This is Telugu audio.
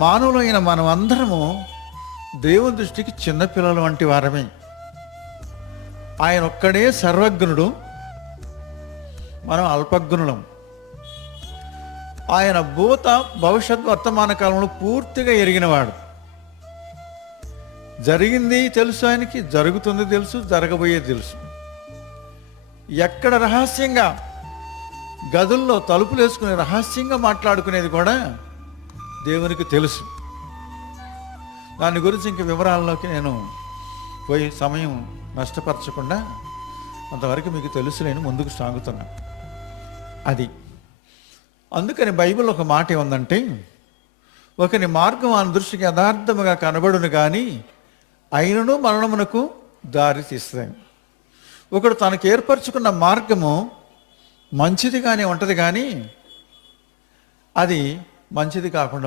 మానవులైన మనం అందరము దేవుని దృష్టికి చిన్నపిల్లలు వంటి వారమే. ఆయన ఒక్కడే సర్వజ్ఞుడు, మనం అల్పజ్ఞులం. ఆయన భూత భవిష్యత్ వర్తమాన కాలంలో పూర్తిగా ఎరిగినవాడు. జరిగింది తెలుసు ఆయనకి, జరుగుతుంది తెలుసు, జరగబోయేది తెలుసు. ఎక్కడ రహస్యంగా గదుల్లో తలుపులు వేసుకుని రహస్యంగా మాట్లాడుకునేది కూడా దేవునికి తెలుసు. దాని గురించి ఇంక వివరాల్లోకి నేను పోయి సమయం నష్టపరచకుండా అంతవరకు మీకు తెలుసు, నేను ముందుకు సాగుతున్నా. అది అందుకని బైబిల్ ఒక మాట ఏముందంటే, ఒకని మార్గం ఆయన దృష్టికి యథార్థముగా కనబడును కానీ అయినను మరణమునకు దారి తీస్తాయి. ఒకడు తనకు ఏర్పరచుకున్న మార్గము మంచిదిగానే ఉంటుంది, కానీ అది మంచిది కాకుండా